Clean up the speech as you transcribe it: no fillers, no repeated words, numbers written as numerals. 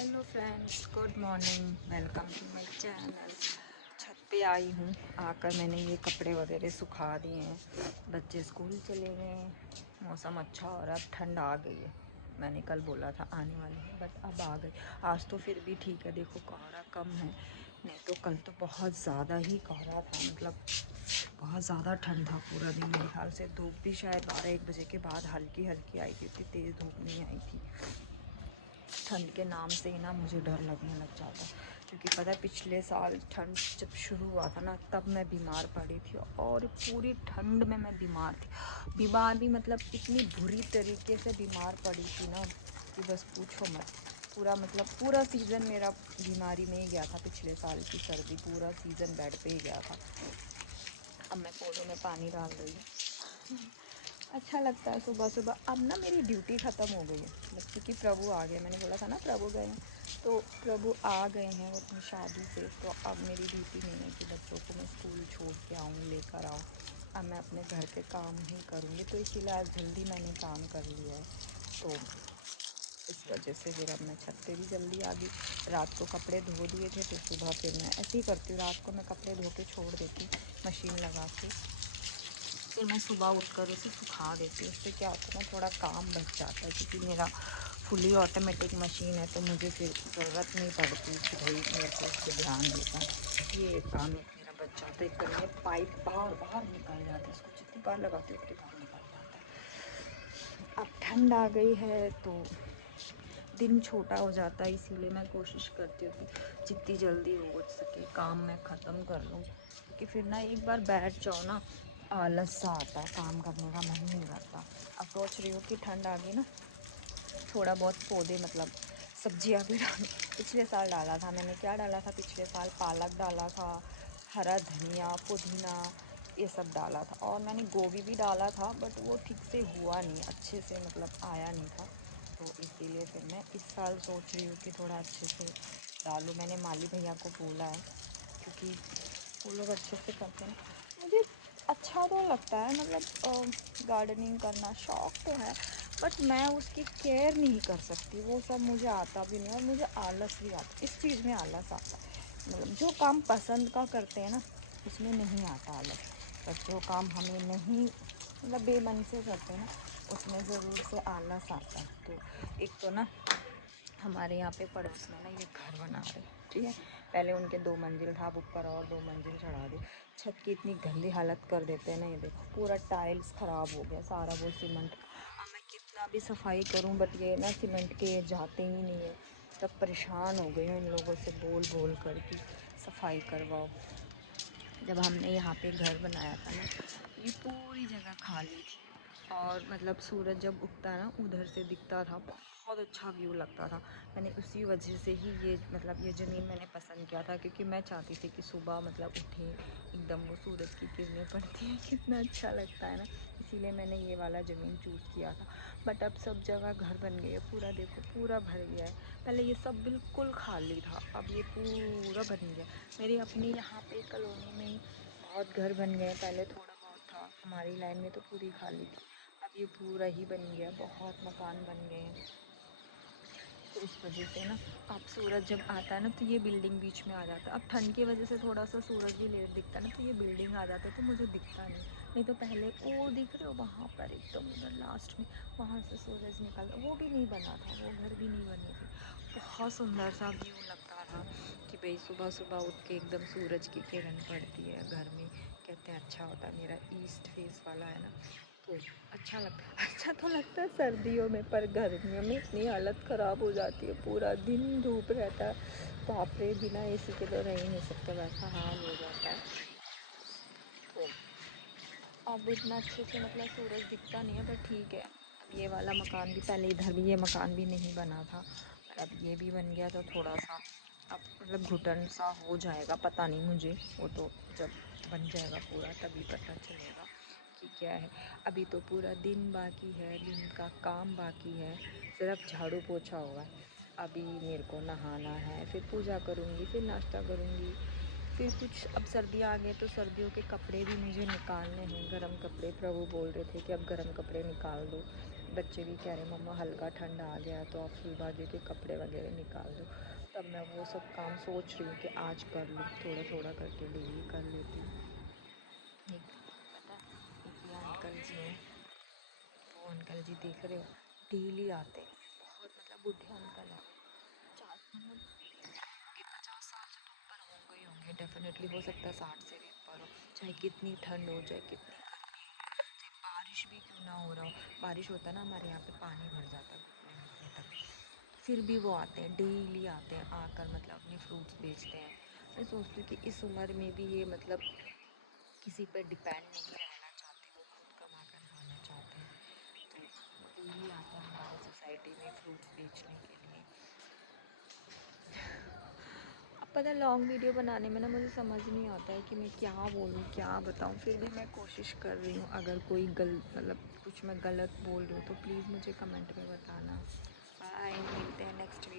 Hello friends, good morning. Welcome to my channel. छत पे आई हूँ। आकर मैंने ये कपड़े वगैरह सुखा दिए हैं। बच्चे स्कूल चले गए हैं। मौसम अच्छा हो रहा है, अब ठंड आ गई है। मैंने कल बोला था आने वाली है, बट अब आ गई। आज तो फिर भी ठीक है, देखो कोहरा कम है, नहीं तो कल तो बहुत ज़्यादा ही कोहरा था। मतलब बहुत ज़्यादा ठंड था पूरा दिन। मेरे ख्याल से धूप भी शायद 12-1 बजे के बाद हल्की हल्की आई थी, इतनी तेज़ धूप नहीं आई थी। ठंड के नाम से ही ना मुझे डर लगने लग जाता, क्योंकि पता है पिछले साल ठंड जब शुरू हुआ था ना, तब मैं बीमार पड़ी थी और पूरी ठंड में मैं बीमार थी। बीमार भी मतलब इतनी बुरी तरीके से बीमार पड़ी थी ना कि बस पूछो मत। पूरा मतलब पूरा सीज़न मेरा बीमारी में ही गया था। पिछले साल की सर्दी पूरा सीज़न बेड पे ही गया था। अब मैं पौधों में पानी डाल रही हूँ। अच्छा लगता है सुबह सुबह। अब ना मेरी ड्यूटी ख़त्म हो गई है, मतलब क्योंकि प्रभु आ गए। मैंने बोला था ना प्रभु गए हैं, तो प्रभु आ गए हैं वो अपनी शादी से। तो अब मेरी ड्यूटी नहीं है कि बच्चों को मैं स्कूल छोड़ के आऊँ, लेकर आऊँ। अब मैं अपने घर के काम ही करूँगी, तो इसीलिए आज जल्दी मैंने काम कर लिया है। तो इस वजह से फिर अब मैं छत पे भी जल्दी आ गई। रात को कपड़े धो दिए थे, तो सुबह फिर मैं ऐसे ही करती हूँ। रात को मैं कपड़े धो के छोड़ देती हूँ मशीन लगा के, फिर मैं सुबह उठकर उसे सुखा देती हूँ। उससे क्या होता है ना, थोड़ा काम बच जाता है, क्योंकि मेरा फुली ऑटोमेटिक मशीन है, तो मुझे फिर ज़रूरत नहीं पड़ती कि भाई मेरे को उस पर ध्यान देता। ये एक काम एक मेरा बच जाता है। एक तो ये पाइप बार बार निकल जाता है, इसको जितनी बार लगाती हूँ उतनी बार निकल जाता है। अब ठंड आ गई है तो दिन छोटा हो जाता है, इसीलिए मैं कोशिश करती हूँ कि जितनी जल्दी हो सके काम मैं ख़त्म कर लूँ, क्योंकि फिर ना एक बार बैठ जाओ ना, आलस सा आता है, काम करने का मन नहीं करता। अब सोच रही हूँ कि ठंड आ गई ना, थोड़ा बहुत पौधे मतलब सब्जियां भी डाल। पिछले साल डाला था मैंने, क्या डाला था पिछले साल, पालक डाला था, हरा धनिया, पुदीना, ये सब डाला था। और मैंने गोभी भी डाला था, बट वो ठीक से हुआ नहीं, अच्छे से मतलब आया नहीं था। तो इसीलिए फिर मैं इस साल सोच रही हूँ कि थोड़ा अच्छे से डालूँ। मैंने माली भैया को बोला है, क्योंकि वो लोग अच्छे से करते हैं। मुझे अच्छा तो लगता है, मतलब गार्डनिंग करना शौक़ तो है, बट मैं उसकी केयर नहीं कर सकती। वो सब मुझे आता भी नहीं, और मुझे आलस भी आता, इस चीज़ में आलस आता है। मतलब जो काम पसंद का करते हैं ना, उसमें नहीं आता आलस। बट जो काम हमें नहीं, मतलब बेमन से करते हैं ना, उसमें ज़रूर से आलस आता है। तो एक तो ना हमारे यहाँ पे पड़ोस में ना ये घर बना रहे, ठीक है। पहले उनके 2 मंजिल था, अब ऊपर और 2 मंजिल चढ़ा दी। छत की इतनी गंदी हालत कर देते हैं ना, ये देखो पूरा टाइल्स ख़राब हो गया सारा, वो सीमेंट का। अब मैं कितना भी सफाई करूं, बट ये ना सीमेंट के जाते ही नहीं है। तब परेशान हो गई हूँ इन लोगों से बोल बोल कर कि सफाई करवाओ। जब हमने यहाँ पे घर बनाया था ना, ये पूरी जगह खाली थी, और मतलब सूरज जब उगता है ना, उधर से दिखता था, बहुत अच्छा व्यू लगता था। मैंने उसी वजह से ही ये मतलब ये ज़मीन मैंने पसंद किया था, क्योंकि मैं चाहती थी कि सुबह मतलब उठें एकदम वो सूरज की किरणें पड़ती हैं, कितना अच्छा लगता है ना। इसीलिए मैंने ये वाला ज़मीन चूज़ किया था। बट अब सब जगह घर बन गए हैं, पूरा देखो पूरा भर गया है। पहले ये सब बिल्कुल खाली था, अब ये पूरा बन गया। मेरी अपनी यहाँ पे कॉलोनी में ही बहुत घर बन गए। पहले थोड़ा बहुत था, हमारी लाइन में तो पूरी खाली थी, अब ये पूरा ही बन गया, बहुत मकान बन गए हैं। तो इस वजह से ना, अब सूरज जब आता है ना, तो ये बिल्डिंग बीच में आ जाता है। अब ठंड की वजह से थोड़ा सा सूरज भी लेट दिखता है ना, तो ये बिल्डिंग आ जाता है, तो मुझे दिखता नहीं। नहीं तो पहले वो दिख रहे हो वहाँ पर एकदम उधर लास्ट में, वहाँ से सूरज निकलता, वो भी नहीं बना था, वो घर भी नहीं बनी थी। बहुत सुंदर सा व्यू लगता था कि भाई सुबह सुबह उठ के एकदम सूरज की किरण पड़ती है घर में। कहते हैं अच्छा होता है, मेरा ईस्ट फेस वाला है ना, तो अच्छा लगता है। अच्छा तो लगता है सर्दियों में, पर गर्मियों में इतनी हालत ख़राब हो जाती है, पूरा दिन धूप रहता है, बाप रे, बिना एसी के तो रह ही नहीं सकते, वैसा हाल हो जाता है। तो अब इतना अच्छे से मतलब सूरज दिखता नहीं है, पर ठीक है। अब ये वाला मकान भी, पहले इधर भी ये मकान भी नहीं बना था, और अब ये भी बन गया, तो थोड़ा सा अब मतलब घुटन सा हो जाएगा, पता नहीं मुझे, वो तो जब बन जाएगा पूरा तभी पता चलेगा कि क्या है। अभी तो पूरा दिन बाकी है, दिन का काम बाकी है, सिर्फ झाड़ू पोछा होगा। अभी मेरे को नहाना है, फिर पूजा करूँगी, फिर नाश्ता करूँगी, फिर कुछ। अब सर्दियाँ आ गए तो सर्दियों के कपड़े भी मुझे निकालने हैं, गरम कपड़े। प्रभु बोल रहे थे कि अब गरम कपड़े निकाल दो, बच्चे भी कह रहे मम्मा हल्का ठंड आ गया तो आप फुल बाजू के कपड़े वगैरह निकाल दो। तब मैं वो सब काम सोच रही हूँ कि आज कर लूँ, थोड़ा थोड़ा करके डेली कर लेती हूँ। एक पता है, एक ये अंकल जी हैं, वो अंकल जी देख रहे हो डेली आते हैं, बहुत मतलब बूढ़े अंकल हैं, मतलब 50 साल से तो ऊपर होंगे ही होंगे डेफिनेटली, हो सकता है 60 से भी ऊपर हो। चाहे कितनी ठंड हो, चाहे कितनी गर्मी हो, चाहे बारिश भी क्यों ना हो रहा हो, बारिश होता है ना हमारे यहाँ पे पानी भर जाता है घुटने घुटने तक, फिर भी वो आते हैं, डेली आते हैं, आकर मतलब अपने फ्रूट्स बेचते हैं। मैं सोचती हूँ कि इस उम्र में भी ये मतलब किसी पर डिपेंड नहीं रहना चाहते, वो खुद कमा कर खाना चाहते हैं, तो डेली आते हैं हमारे सोसाइटी में फ्रूट्स बेचने के लिए। अब पता है लॉन्ग वीडियो बनाने में ना मुझे समझ नहीं आता है कि मैं क्या बोलूँ क्या बताऊँ, फिर भी मैं कोशिश कर रही हूँ। अगर कोई मतलब कुछ मैं गलत बोल रही हूँ तो प्लीज़ मुझे कमेंट में बताना। बाय, मिलते हैं नेक्स्ट वीडियो।